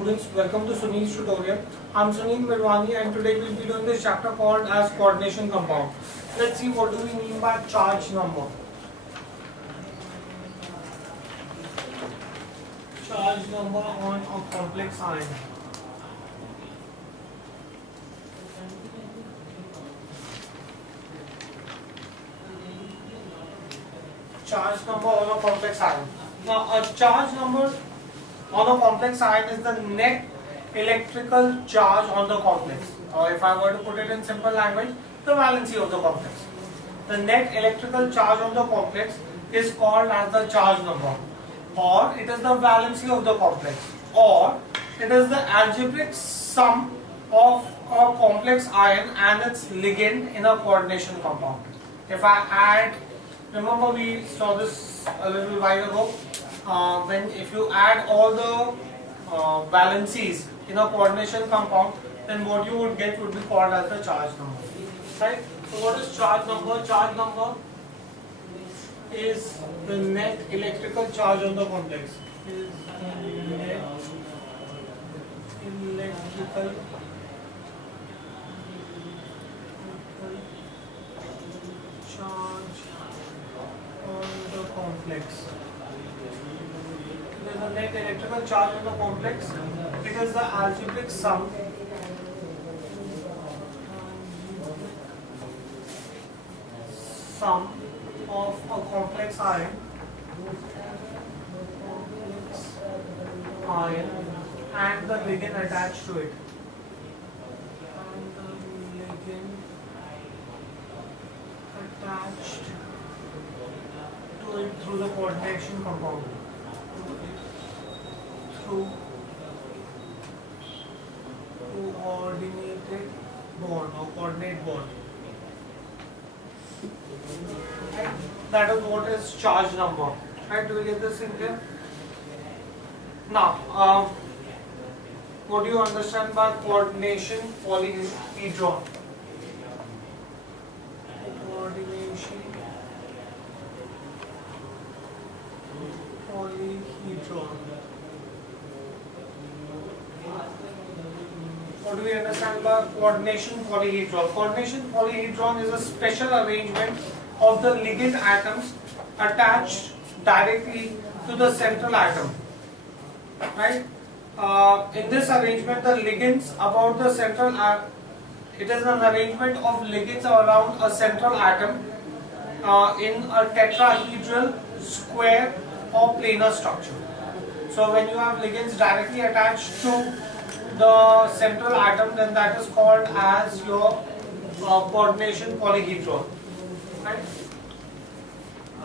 Students, welcome to Sunil's tutorial. I'm Sunil Mirwani and today we'll be doing this chapter called as coordination compound. Let's see what do we mean by charge number. Charge number on a complex ion. Charge number on a complex ion. Now a charge number on a complex ion is the net electrical charge on the complex, or if I were to put it in simple language, the valency of the complex. The net electrical charge on the complex is called as the charge number, or it is the valency of the complex, or it is the algebraic sum of a complex ion and its ligand in a coordination compound. If I add, remember we saw this a little while ago, if you add all the valencies in a coordination compound, then what you would get would be called as the charge number, right? So what is charge number? Charge number is the net electrical charge on the complex. Is the net electrical charge on the complex. It is the net electrical charge on the complex. It is the algebraic sum of a complex ion and the ligand attached to it. Through the coordination compound. Through coordinated bond or coordinate bond. Okay. That is what is charge number. Right? Do we get this in here? Now, what do you understand by coordination polyhedral? Coordination polyhedral. What do we understand by coordination polyhedral? Coordination polyhedron is a special arrangement of the ligand atoms attached directly to the central atom. Right? In this arrangement, the ligands about the central atom, it is an arrangement of ligands around a central atom in a tetrahedral, square or planar structure. So when you have ligands directly attached to the central atom, then that is called as your coordination polyhedral. Right?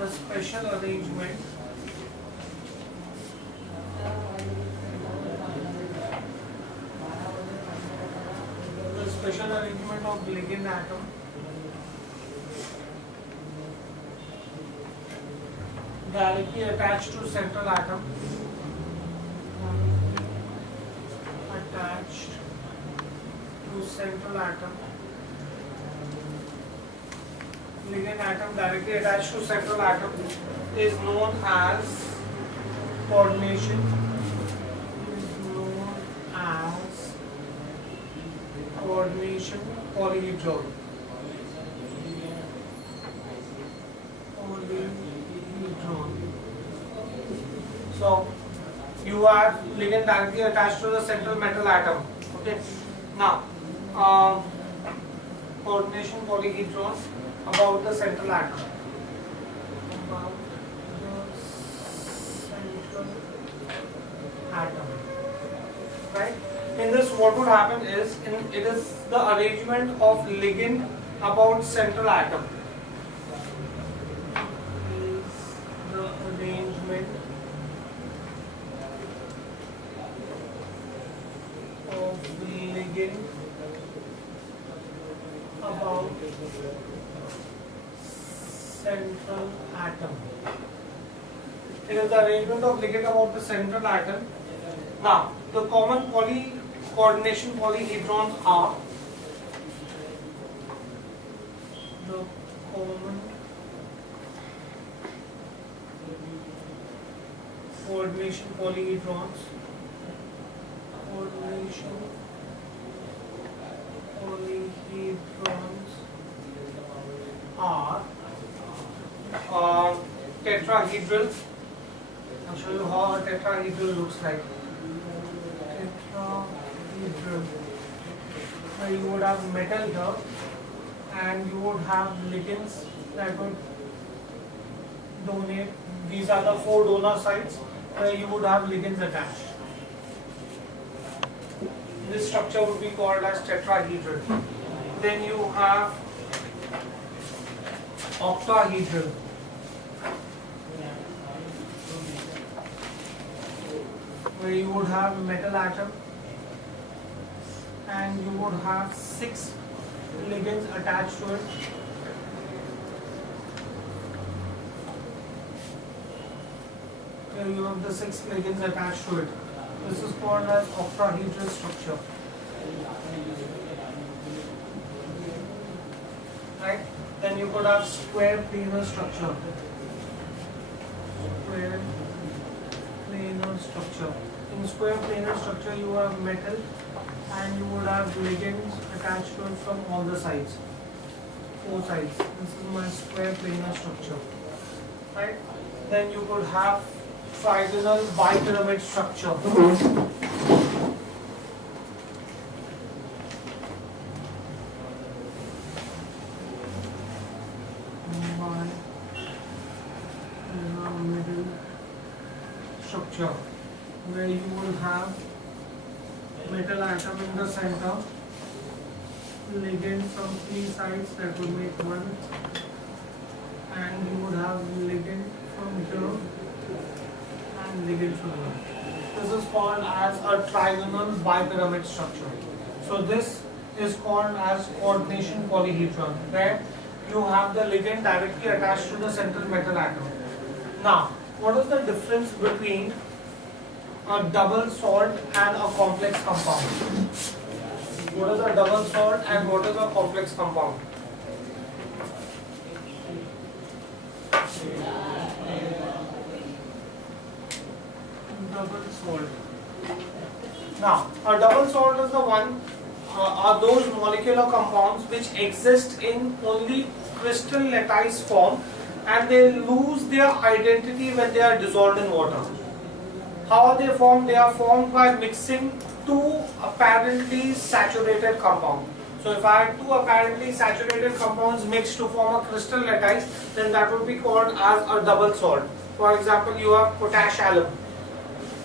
A special arrangement of ligand atom directly attached to central atom. Attached to central atom. Ligand atom directly attached to central atom is known as coordination. Coordination polyhedral. So you have ligand directly attached to the central metal atom. Okay. Now, coordination polyhedron about the central atom. About the central atom. Right. In this, what would happen is, it is the arrangement of ligand about central atom. Is the arrangement of ligand about central atom. It is the arrangement of ligand about the central atom. Now, the common coordination polyhedrons are the common coordination polyhedrons tetrahedral. I'll show you how a tetrahedral looks like. Tetrahedral. Where you would have metal here, and you would have ligands that would donate. These are the 4 donor sites where you would have ligands attached. This structure would be called as tetrahedral. Then you have octahedral. Where you would have metal atom and you would have 6 ligands attached to it. Here you have the 6 ligands attached to it. This is called as octahedral structure. Right? Then you could have square planar structure. Square planar structure. In square planar structure you have metal and you would have ligands attached to it from all the sides. 4 sides. This is my square planar structure. Right? Then you could have trigonal bipyramid structure. Bipyramidal structure, where you will have metal atom in the center, ligand from 3 sides that would make 1, and you would have ligand from here and ligand from here. This is called as a trigonal bipyramid structure. So this is called as coordination polyhedron, where you have the ligand directly attached to the central metal atom. Now, what is the difference between a double salt and a complex compound? What is a double salt and what is a complex compound? Double salt. Now, a double salt is the one, are those molecular compounds which exist in only crystal lattice form, and they lose their identity when they are dissolved in water. How are they formed? They are formed by mixing 2 apparently saturated compounds. So if I had 2 apparently saturated compounds mixed to form a crystal lattice, then that would be called as a double salt. For example, you have potash alum.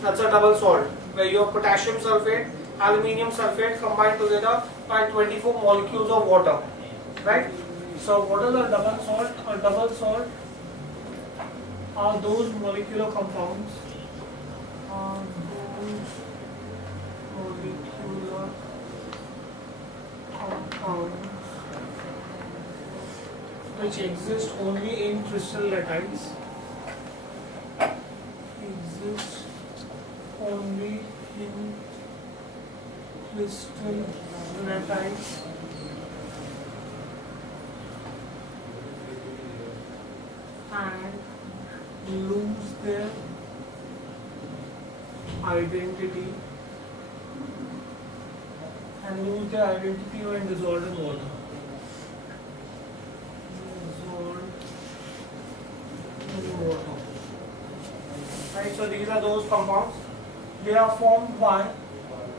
That's a double salt, where you have potassium sulfate, aluminium sulfate combined together by 24 molecules of water. Right? So what is a double salt? A double salt are those molecular compounds, which exist only in crystal lattice. Exist only in crystal lattice. And lose their identity when dissolved in water. Right, so these are those compounds. They are formed by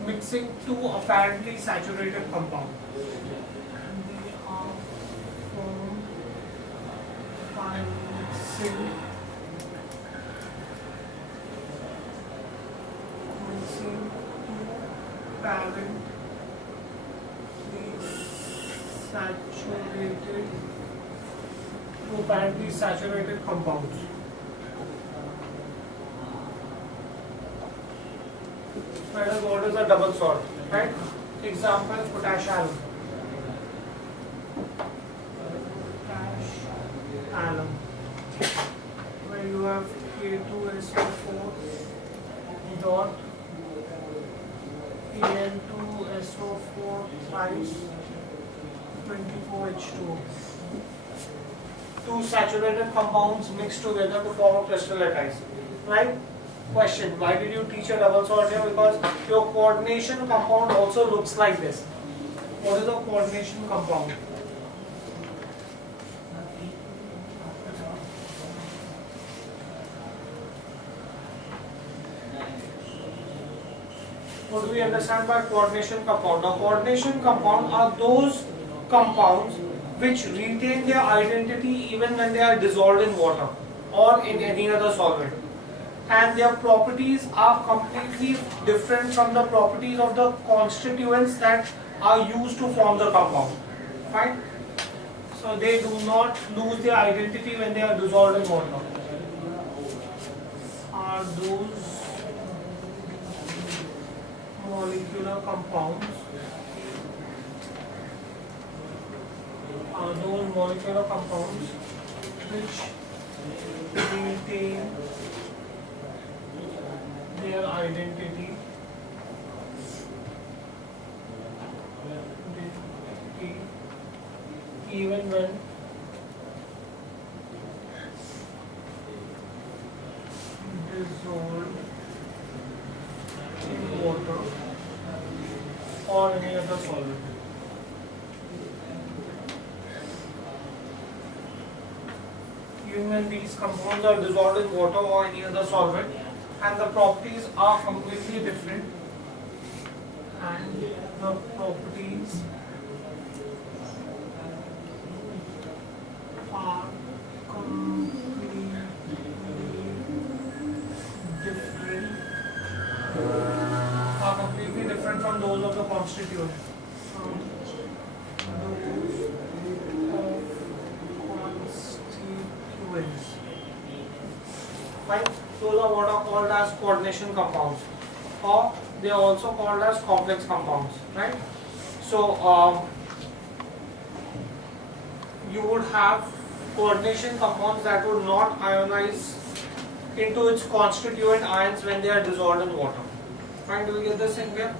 mixing 2 apparently saturated compounds. They are formed by mixing 2 apparently saturated compounds. What is a double salt? Right? Example: potash alum. Potash alum, where you have K2SO4 dot Al2SO4 thrice 24H2O. 2 saturated compounds mixed together to form a crystal lattice. Right? Question: why did you teach a double salt here? Because your coordination compound also looks like this. What is a coordination compound? What do we understand by coordination compound? Now, coordination compound are those compounds which retain their identity even when they are dissolved in water or in any other solvent, and their properties are completely different from the properties of the constituents that are used to form the compound. Right? So they do not lose their identity when they are dissolved in water. Are those molecular compounds? Are those molecular compounds which retain their identity even when dissolved in water or any other solvent. Even when these compounds are dissolved in water or any other solvent, and the properties are completely different, and the properties are completely different, from those of the constituents. Right? Those are what are called as coordination compounds, or they are also called as complex compounds. Right? So you would have coordination compounds that would not ionize into its constituent ions when they are dissolved in water. Right? Do we get this in here?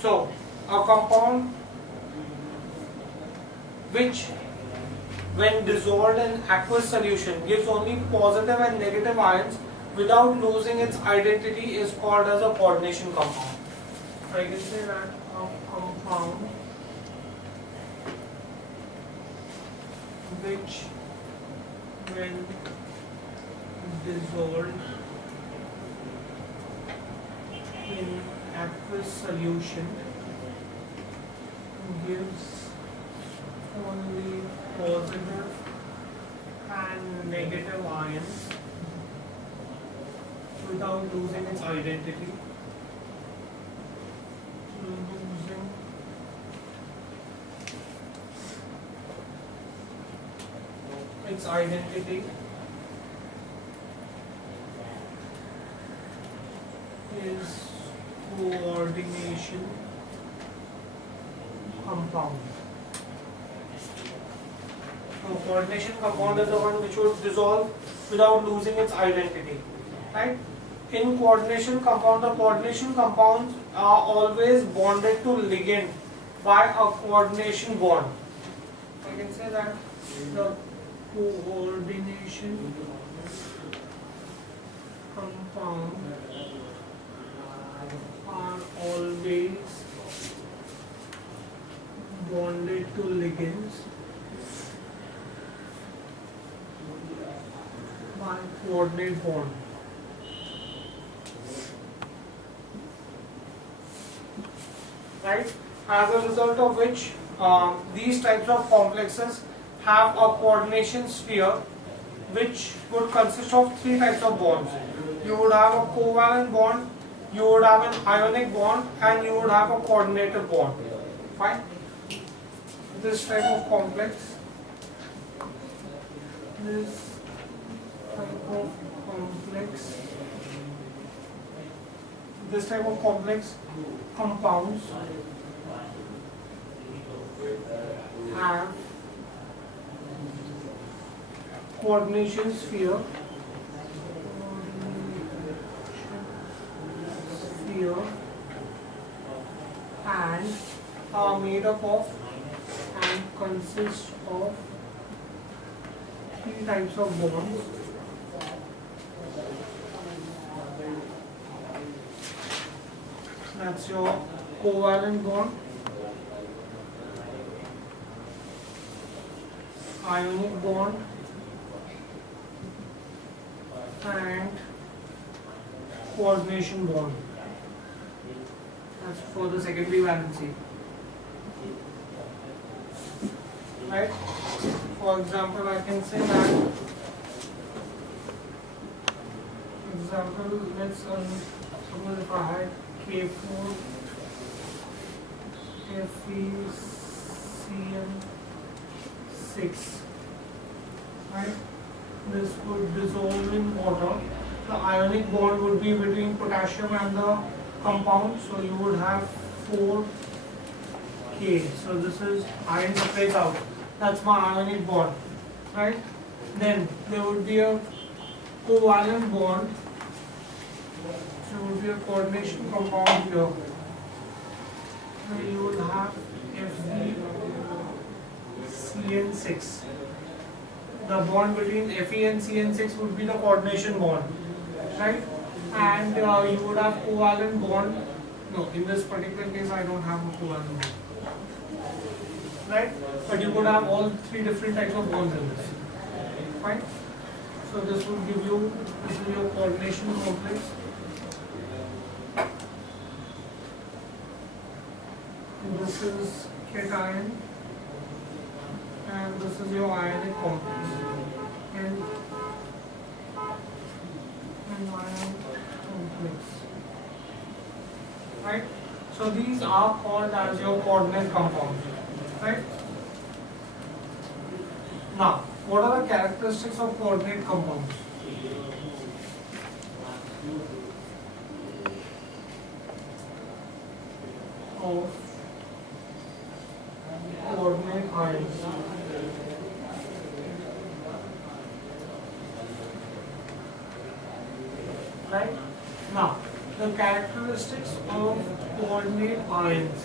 So a compound which, when dissolved in aqueous solution, gives only positive and negative ions without losing its identity is called as a coordination compound. I can say that a compound which, when dissolved in aqueous solution, gives only positive and negative ions without losing its identity. Losing its identity is coordination compound. So coordination compound is the one which would dissolve without losing its identity. Right? In coordination compound, the coordination compounds are always bonded to ligand by a coordination bond. I can say that the coordination compound are always bonded to ligands by coordinate bond. Right? As a result of which these types of complexes have a coordination sphere which would consist of three types of bonds. You would have a covalent bond, you would have an ionic bond, and you would have a coordinated bond. Fine? This type of complex, this type of complex compounds have coordination sphere and are made up of and consist of three types of bonds. That's your covalent bond, ionic bond, and coordination bond. That's for the secondary valency. Right? For example, I can say that. Example, let's suppose if I had K4 FeCN6, right? This would dissolve in water. The ionic bond would be between potassium and the compound, so you would have 4K. So this is iron separates out. That's my ionic bond, right? Then there would be a covalent bond. There would be a coordination compound here. So you would have FeCN6. The bond between Fe and CN6 would be the coordination bond, right? And you would have covalent bond. No, in this particular case, I don't have a covalent bond, right? But you could have all three different types of bonds in this, right? So this would give you, this is your coordination complex. This is cation, and this is your ionic complex. And ion complex. Right? So these are called as your coordinate compounds. Right? Now, what are the characteristics of coordinate compounds? Of coordinate ions. Right? Now, the characteristics of coordinate ions.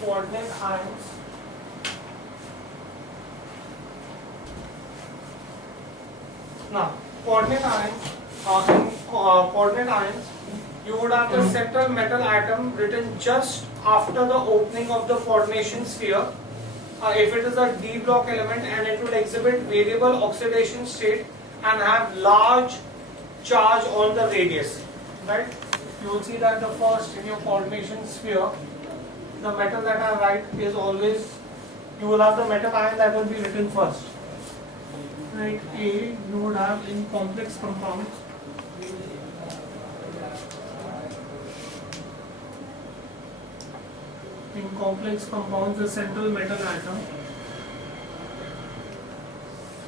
Coordinate ions coordinate ions, you would have the central metal atom written just after the opening of the coordination sphere. If it is a D block element, and it will exhibit variable oxidation state and have large charge on the radius, right? You will see that the first in your coordination sphere, the metal that I write is always, you will have the metal ion that will be written first. Right, A, you would have in complex compounds. In complex compounds, the central metal atom.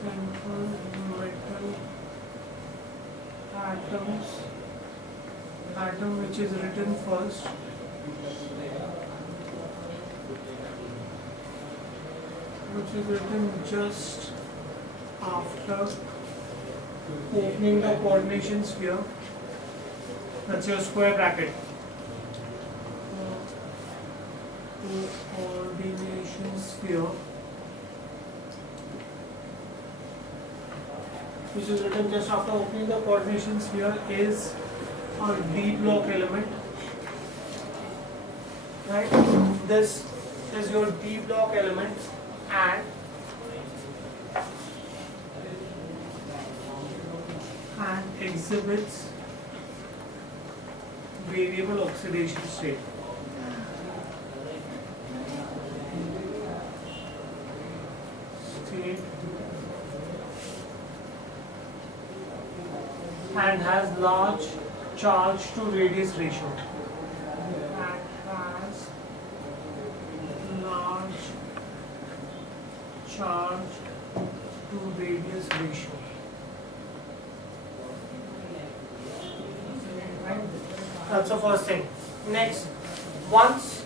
Central metal atom which is written first. Which is written just after opening the coordination sphere. That's your square bracket. Coordination sphere, which is written just after opening the coordination sphere, is a D block element. Right? This is your D block element, and exhibits variable oxidation state. And has large charge to radius ratio. And has large charge to radius ratio. Right? That's the first thing. Next, once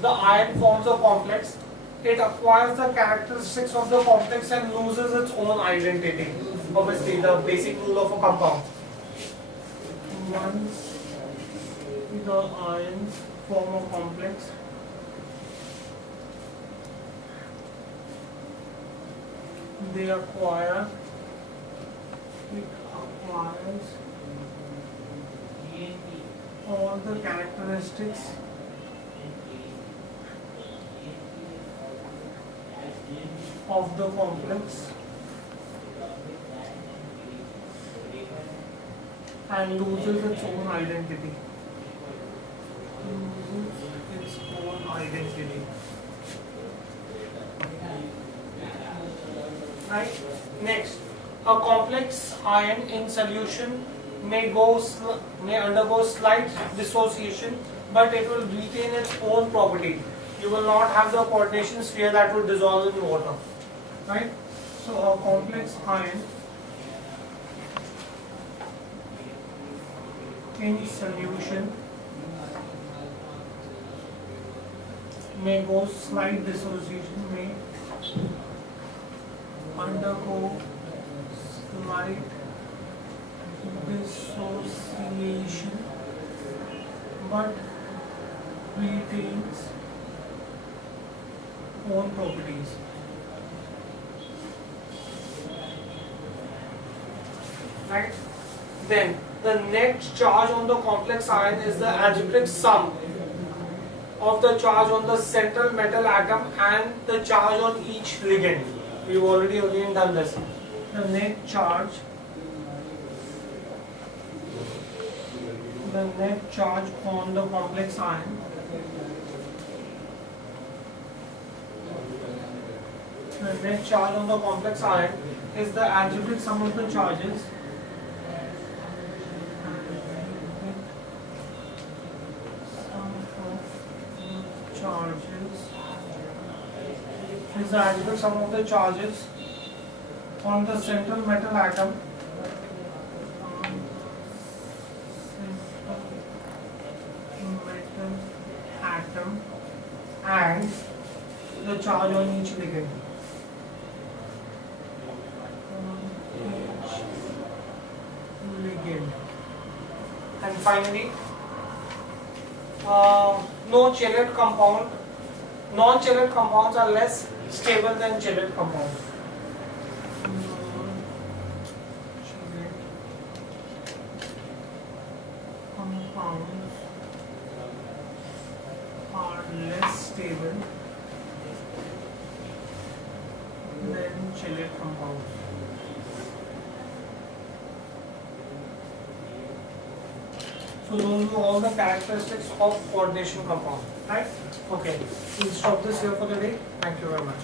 the ion forms a complex, it acquires the characteristics of the complex and loses its own identity. Obviously, the basic rule of a compound. Once the ions form a complex, it acquires all the characteristics of the complex and loses its own identity. Loses its own identity. Right? Next, a complex ion in solution may undergo slight dissociation, but it will retain its own property. You will not have the coordination sphere that will dissolve in water. Right? So a complex ion in solution may go slight dissociation, may undergo slight dissociation, but retains own properties. Right? Then the net charge on the complex ion is the algebraic sum of the charge on the central metal atom and the charge on each ligand. We've already again done this. The net charge on the complex ion is the algebraic sum of the charges on the central metal atom and the charge on each ligand. And finally, non-chelate compounds are less stable than chelate compounds. Compounds are less stable than chelate compounds. So those are all the characteristics of coordination compound, right? Okay, we'll stop this here for the day. Thank you very much.